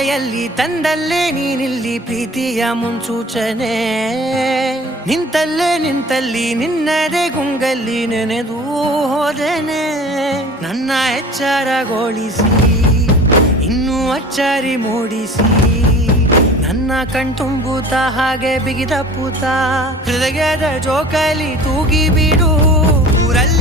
ಮಳೆಯಲ್ಲಿ ತಂದಲ್ಲೇ ನೀನಿಲ್ಲಿ ಪ್ರೀತಿಯ ಮುನ್ಸೂಚನೆ ನಿಂತಲ್ಲಿ ನಿನ್ನದೇ ಗುಂಗಲ್ಲಿ ನೆನೆದು ಹೋದನೆ ನನ್ನ ಎಚ್ಚರಗೊಳಿಸಿ ಇನ್ನೂ ಅಚ್ಚರಿ ಮೂಡಿಸಿ ನನ್ನ ಕಣ್ತುಂಬುತ್ತ ಹಾಗೆ ಬಿಗಿದ ಪೂತ ಹೃದಯದ ಜೋಕಾಲಿ ತೂಗಿ ಬಿಡು ಊರಲ್ಲಿ